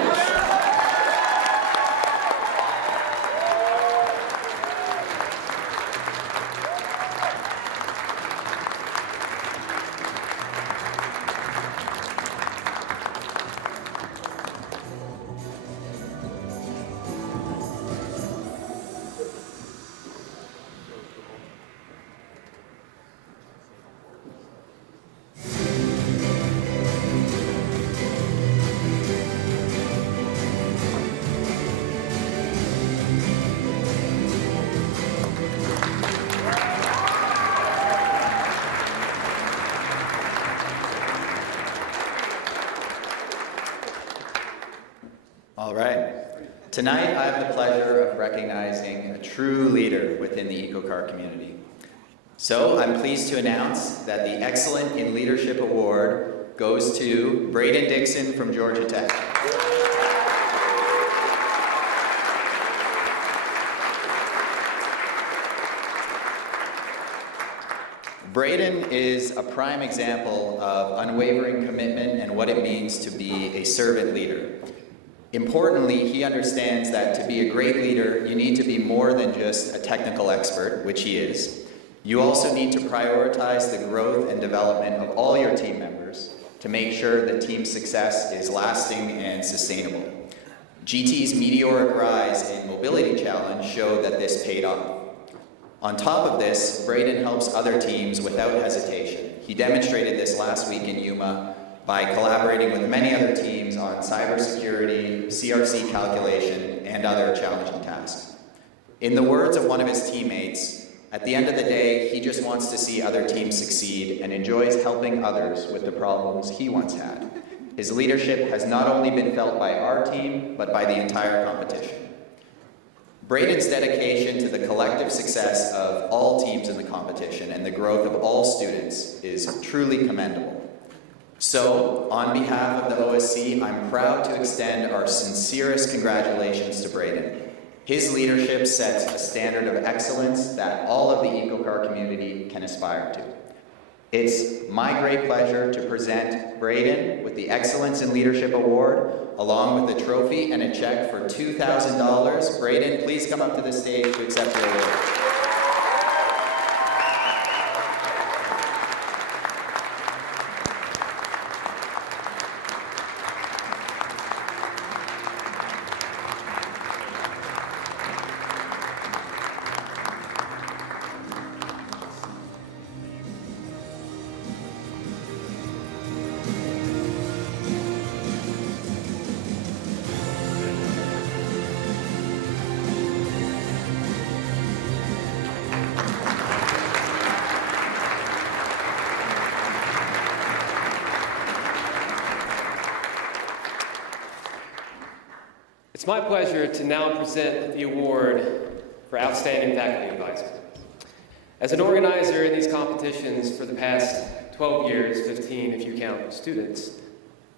All right. Tonight, I have the pleasure of recognizing a true leader within the EcoCAR community. So, I'm pleased to announce that the Excellent in Leadership Award goes to Braden Dixon from Georgia Tech. Braden is a prime example of unwavering commitment and what it means to be a servant leader. Importantly, he understands that to be a great leader, you need to be more than just a technical expert, which he is. You also need to prioritize the growth and development of all your team members to make sure that team success is lasting and sustainable. GT's meteoric rise in Mobility Challenge showed that this paid off. On top of this, Braden helps other teams without hesitation. He demonstrated this last week in Yuma by collaborating with many other teams on cybersecurity, CRC calculation, and other challenging tasks. In the words of one of his teammates, at the end of the day, he just wants to see other teams succeed and enjoys helping others with the problems he once had. His leadership has not only been felt by our team, but by the entire competition. Braden's dedication to the collective success of all teams in the competition and the growth of all students is truly commendable. So, on behalf of the OSC, I'm proud to extend our sincerest congratulations to Braden. His leadership sets a standard of excellence that all of the EcoCAR community can aspire to. It's my great pleasure to present Braden with the Excellence in Leadership Award, along with a trophy and a check for $2,000. Braden, please come up to the stage to accept your award. It's my pleasure to now present the award for Outstanding Faculty Advisor. As an organizer in these competitions for the past 12 years, 15 if you count students,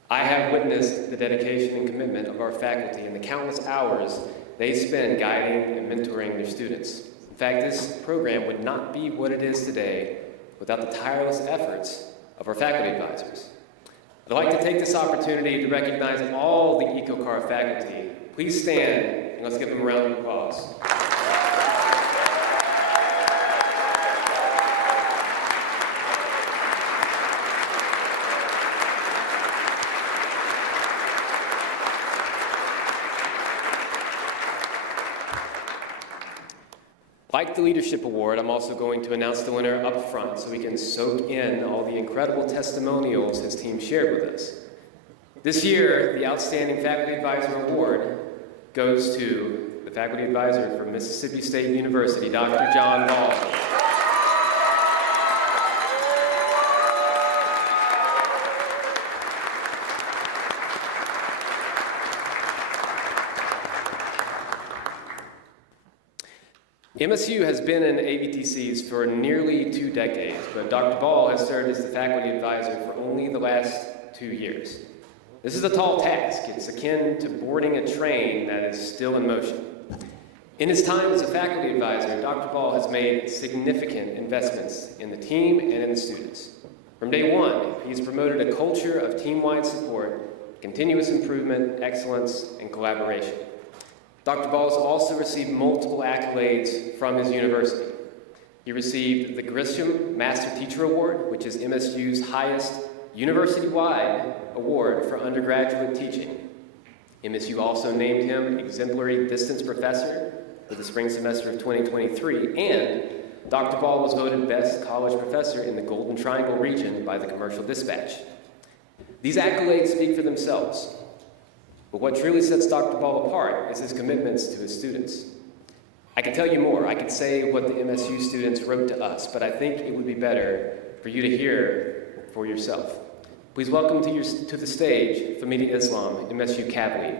I have witnessed the dedication and commitment of our faculty and the countless hours they spend guiding and mentoring their students. In fact, this program would not be what it is today without the tireless efforts of our faculty advisors. I'd like to take this opportunity to recognize all the EcoCAR faculty. Please stand and let's give them a round of applause. Like the Leadership Award, I'm also going to announce the winner up front so we can soak in all the incredible testimonials his team shared with us. This year, the Outstanding Faculty Advisor Award goes to the Faculty Advisor from Mississippi State University, Dr. John Ball. MSU has been in ABTCs for nearly 2 decades, but Dr. Ball has served as the faculty advisor for only the last 2 years. This is a tall task. It's akin to boarding a train that is still in motion. In his time as a faculty advisor, Dr. Ball has made significant investments in the team and in the students. From day one, he's promoted a culture of team-wide support, continuous improvement, excellence, and collaboration. Dr. Ball has also received multiple accolades from his university. He received the Grisham Master Teacher Award, which is MSU's highest university-wide award for undergraduate teaching. MSU also named him Exemplary Distance Professor for the spring semester of 2023, and Dr. Ball was voted Best College Professor in the Golden Triangle region by the Commercial Dispatch. These accolades speak for themselves, but what truly sets Dr. Ball apart is his commitments to his students. I could tell you more. I could say what the MSU students wrote to us, but I think it would be better for you to hear for yourself. Please welcome to the stage Famida Islam, MSU CAB lead.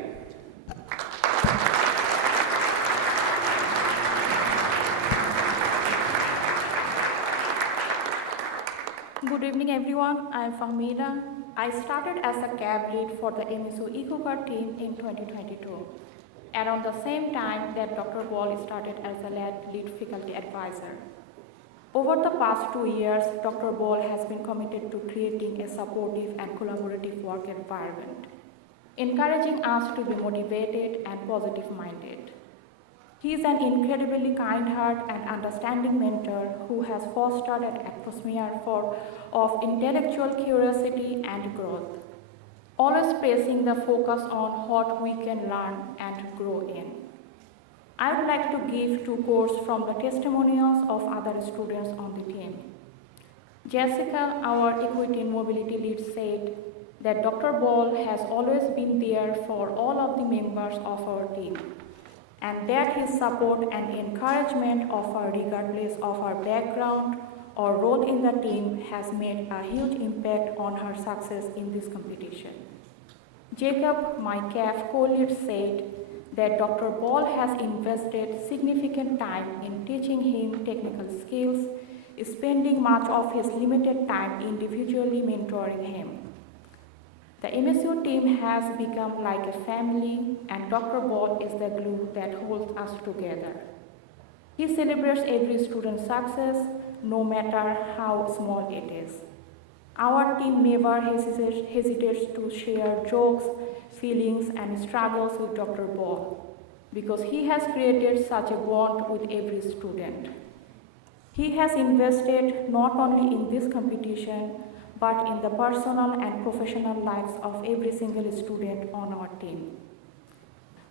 Good evening, everyone. everyone, I am Fahmida. I started as a cab lead for the MSU EcoCAR team in 2022. Around the same time that Dr. Ball started as a lead faculty advisor. Over the past 2 years, Dr. Ball has been committed to creating a supportive and collaborative work environment, encouraging us to be motivated and positive-minded. He is an incredibly kind-hearted and understanding mentor who has fostered an atmosphere of intellectual curiosity and growth, always placing the focus on what we can learn and grow in. I would like to give 2 quotes from the testimonials of other students on the team. Jessica, our Equity and Mobility lead, said that Dr. Ball has always been there for all of the members of our team, and that his support and encouragement of her regardless of her background or role in the team has made a huge impact on her success in this competition. Jacob, my CAF co-lead, said that Dr. Ball has invested significant time in teaching him technical skills, spending much of his limited time individually mentoring him. The MSU team has become like a family, and Dr. Ball is the glue that holds us together. He celebrates every student's success, no matter how small it is. Our team never hesitates to share jokes, feelings, and struggles with Dr. Ball, because he has created such a bond with every student. He has invested not only in this competition, but in the personal and professional lives of every single student on our team.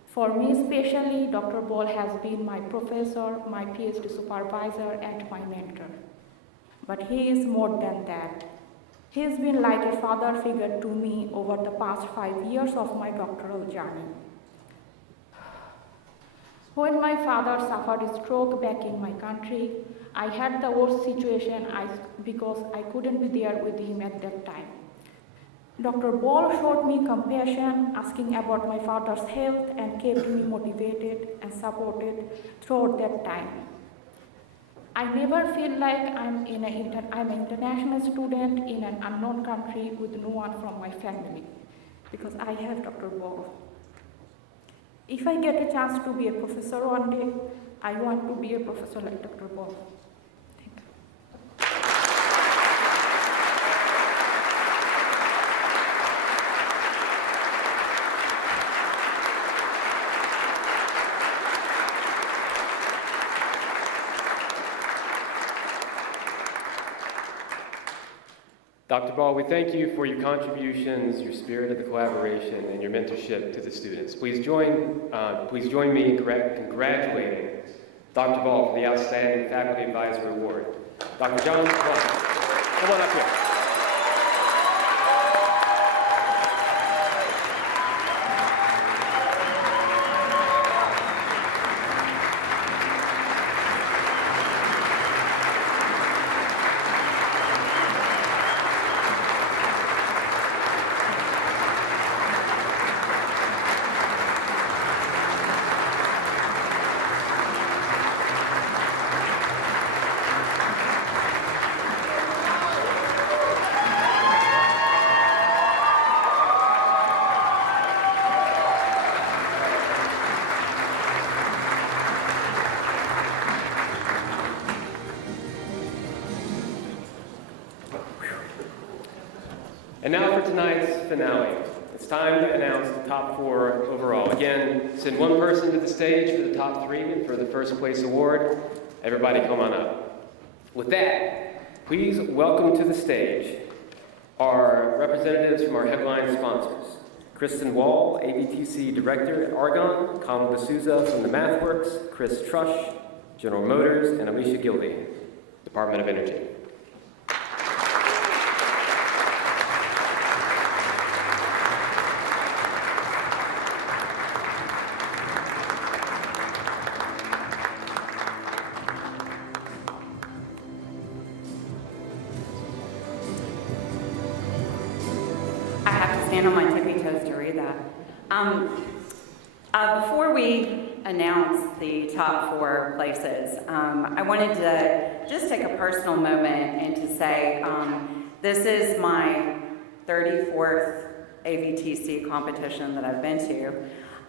For me especially, Dr. Ball has been my professor, my PhD supervisor, and my mentor. But he is more than that. He has been like a father figure to me over the past 5 years of my doctoral journey. When my father suffered a stroke back in my country, I had the worst situation because I couldn't be there with him at that time. Dr. Ball showed me compassion, asking about my father's health, and kept me motivated and supported throughout that time. I never feel like I'm an international student in an unknown country with no one from my family, because I have Dr. Ball. If I get a chance to be a professor one day, I want to be a professor like Dr. Ball. Dr. Ball, we thank you for your contributions, your spirit of the collaboration, and your mentorship to the students. Please join me in congratulating Dr. Ball for the Outstanding Faculty Advisor Award. Dr. John, come on up here. And now for tonight's finale. It's time to announce the top 4 overall. Again, send one person to the stage for the top 3 and for the first place award. Everybody come on up. With that, please welcome to the stage our representatives from our headline sponsors. Kristen Wall, ABTC Director at Argonne, Colin D'Souza from the MathWorks, Chris Trush, General Motors, and Alicia Gildy, Department of Energy. Stand on my tippy toes to read that. Before we announce the top 4 places, I wanted to just take a personal moment and to say This is my 34th AVTC competition that I've been to.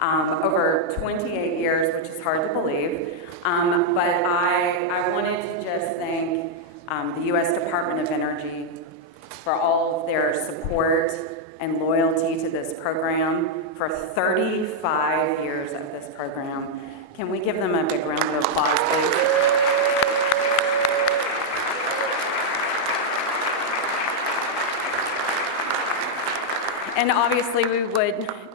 Over 28 years, which is hard to believe. But I wanted to just thank the U.S. Department of Energy for all of their support and loyalty to this program for 35 years of this program. Can we give them a big round of applause, please? And obviously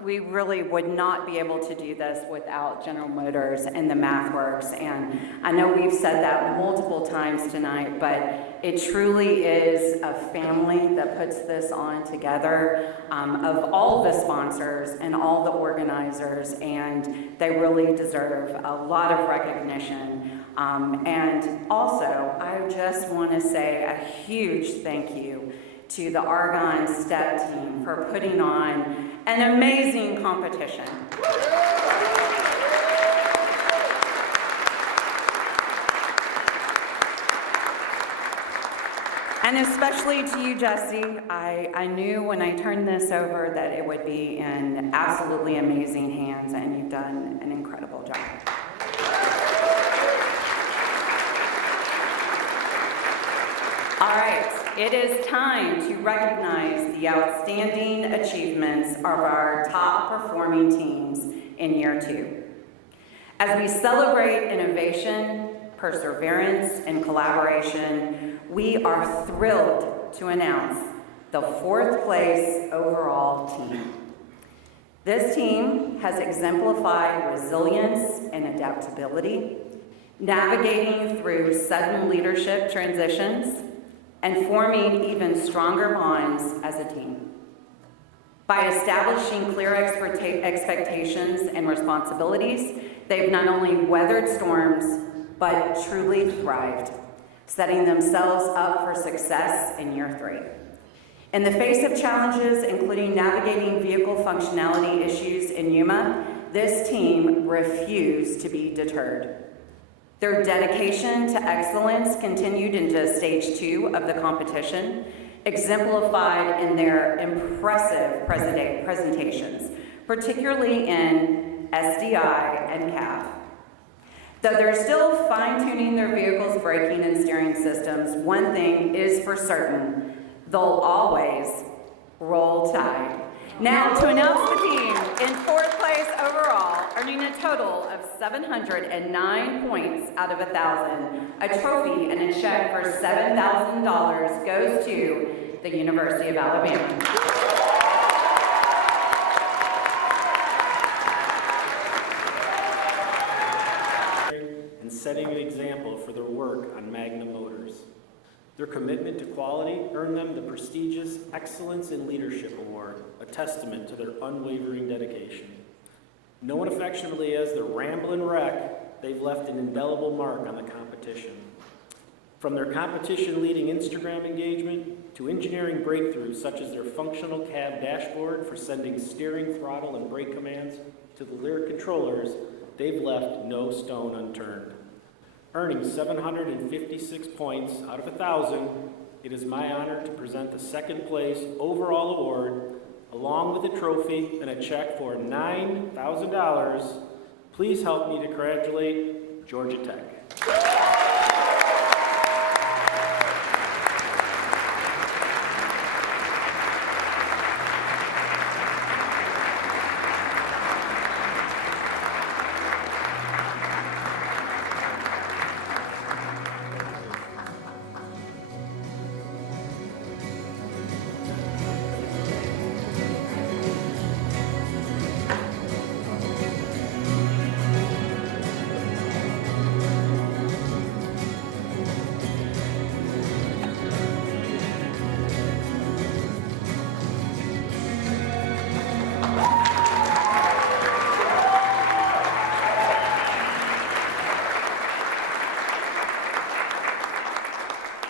we really would not be able to do this without General Motors and the MathWorks. And I know we've said that multiple times tonight, but it truly is a family that puts this on together, of all the sponsors and all the organizers, and they really deserve a lot of recognition. And also, I just want to say a huge thank you to the Argonne Step team for putting on an amazing competition. And especially to you, Jesse, I knew when I turned this over that it would be in absolutely amazing hands, and you've done an incredible job. All right, it is time to recognize the outstanding achievements of our top performing teams in year 2. As we celebrate innovation, perseverance, and collaboration, we are thrilled to announce the 4th place overall team. This team has exemplified resilience and adaptability, navigating through sudden leadership transitions, and forming even stronger bonds as a team. By establishing clear expectations and responsibilities, they've not only weathered storms, but truly thrived, setting themselves up for success in year 3. In the face of challenges, including navigating vehicle functionality issues in Yuma, this team refused to be deterred. Their dedication to excellence continued into stage 2 of the competition, exemplified in their impressive presentations, particularly in SDI and CAV. Though they're still fine-tuning their vehicles' braking and steering systems, one thing is for certain: they'll always roll Tide. Now, to announce the team in 4th place overall, earning a total of 709 points out of 1,000, a trophy and a check for $7,000 goes to the University of Alabama. And setting an example for their work on Magnum Motors. Their commitment to quality earned them the prestigious Excellence in Leadership Award, a testament to their unwavering dedication. Known affectionately as the Ramblin' Wreck, they've left an indelible mark on the competition. From their competition-leading Instagram engagement to engineering breakthroughs such as their functional cab dashboard for sending steering, throttle, and brake commands to the Lyric controllers, they've left no stone unturned. Earning 756 points out of 1,000, it is my honor to present the 2nd place overall award, along with a trophy and a check for $9,000. Please help me to congratulate Georgia Tech.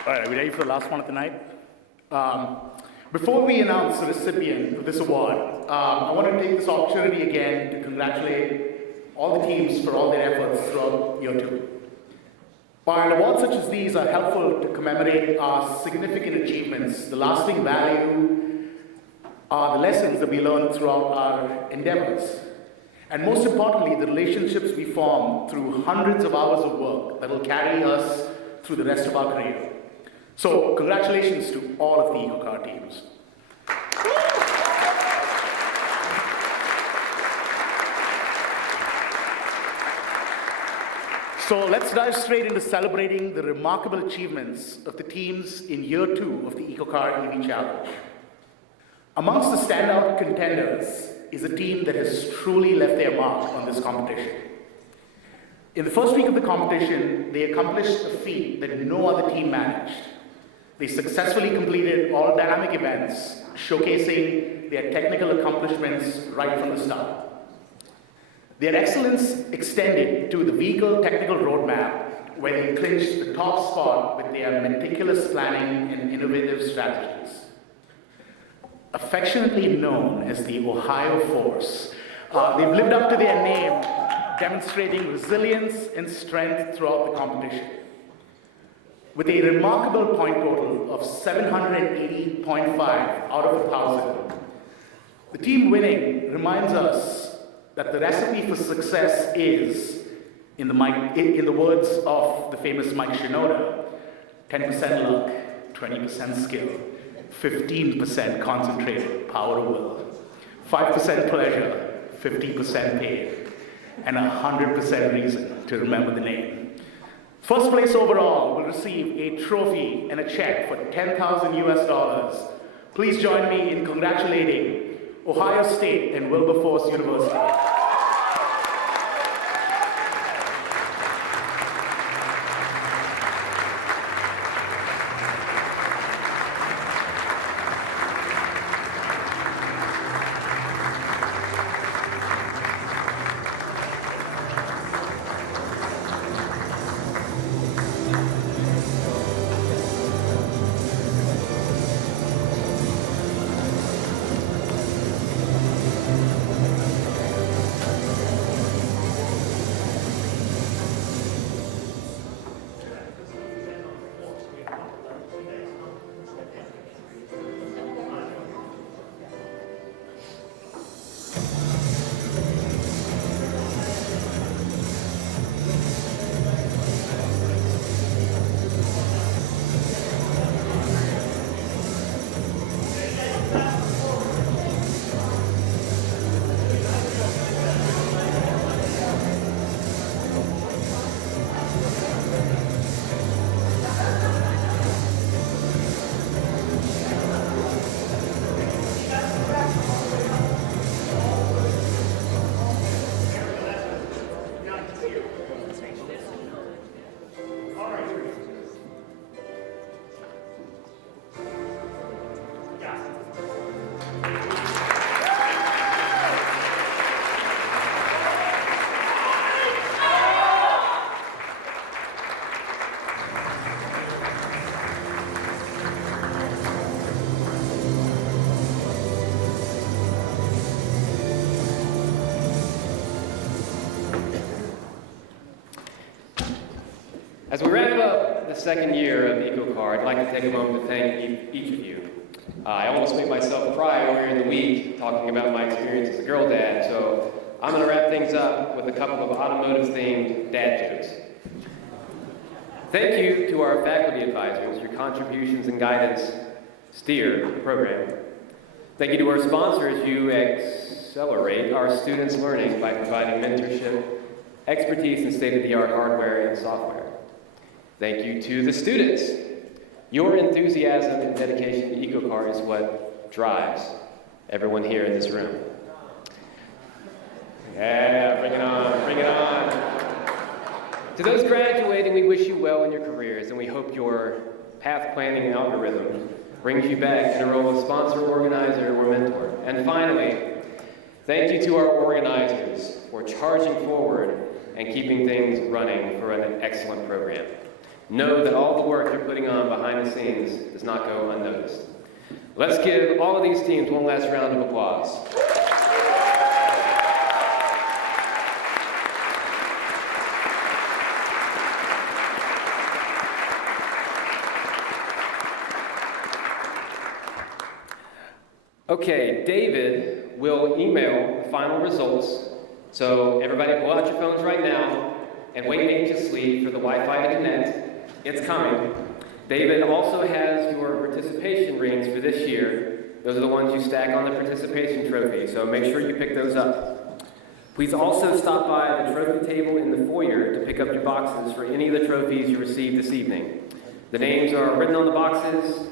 All right, are we ready for the last one of the night? Before we announce the recipient of this award, I want to take this opportunity again to congratulate all the teams for all their efforts throughout year 2. While awards such as these are helpful to commemorate our significant achievements, the lasting value are the lessons that we learn throughout our endeavors. And most importantly, the relationships we form through hundreds of hours of work that will carry us through the rest of our career. So, congratulations to all of the EcoCAR teams. So let's dive straight into celebrating the remarkable achievements of the teams in year 2 of the EcoCAR EV Challenge. Amongst the standout contenders is a team that has truly left their mark on this competition. In the first week of the competition, they accomplished a feat that no other team managed. They successfully completed all dynamic events, showcasing their technical accomplishments right from the start. Their excellence extended to the vehicle technical roadmap, where they clinched the top spot with their meticulous planning and innovative strategies. Affectionately known as the Ohio Force, they've lived up to their name, demonstrating resilience and strength throughout the competition. With a remarkable point total of 780.5 out of 1,000, the team winning reminds us that the recipe for success is, in the words of the famous Mike Shinoda, 10% luck, 20% skill, 15% concentrated power of will, 5% pleasure, 50% pain, and 100% reason to remember the name. First place overall will receive a trophy and a check for $10,000 US. Please join me in congratulating Ohio State and Wilberforce University. As we wrap up the second year of EcoCAR, I'd like to take a moment to thank each of you. I almost made myself cry earlier in the week talking about my experience as a girl dad, so I'm going to wrap things up with a couple of automotive-themed dad jokes. Thank you to our faculty advisors. Your contributions and guidance steer the program. Thank you to our sponsors. You accelerate our students' learning by providing mentorship, expertise, and state-of-the-art hardware and software. Thank you to the students. Your enthusiasm and dedication to EcoCAR is what drives everyone here in this room. Yeah, bring it on, bring it on. To those graduating, we wish you well in your careers, and we hope your path planning algorithm brings you back in a role of sponsor, organizer, or mentor. And finally, thank you to our organizers for charging forward and keeping things running for an excellent program. Know that all the work you're putting on behind the scenes does not go unnoticed. Let's give all of these teams one last round of applause. Okay, David will email the final results. So everybody pull out your phones right now and wait anxiously for the Wi-Fi to connect. It's coming. David also has your participation rings for this year. Those are the ones you stack on the participation trophy, so make sure you pick those up. Please also stop by the trophy table in the foyer to pick up your boxes for any of the trophies you received this evening. The names are written on the boxes.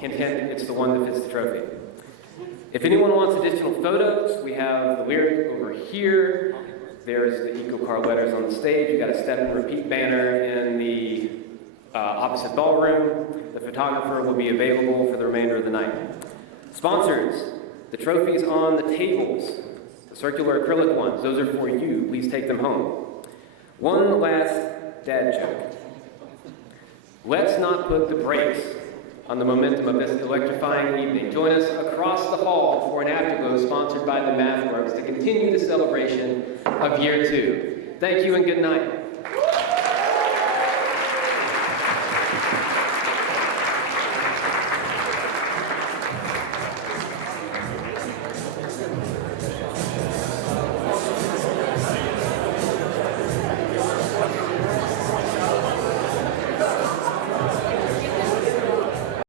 Hint, hint, it's the one that fits the trophy. If anyone wants additional photos, we have the lyric over here. There's the EcoCAR letters on the stage. We've got a step and repeat banner in the opposite ballroom. The photographer will be available for the remainder of the night. Sponsors, the trophies on the tables, the circular acrylic ones, those are for you. Please take them home. One last dad joke. Let's not put the brakes on the momentum of this electrifying evening. Join us across the hall for an afterglow sponsored by the MathWorks to continue the celebration of year 2. Thank you and good night.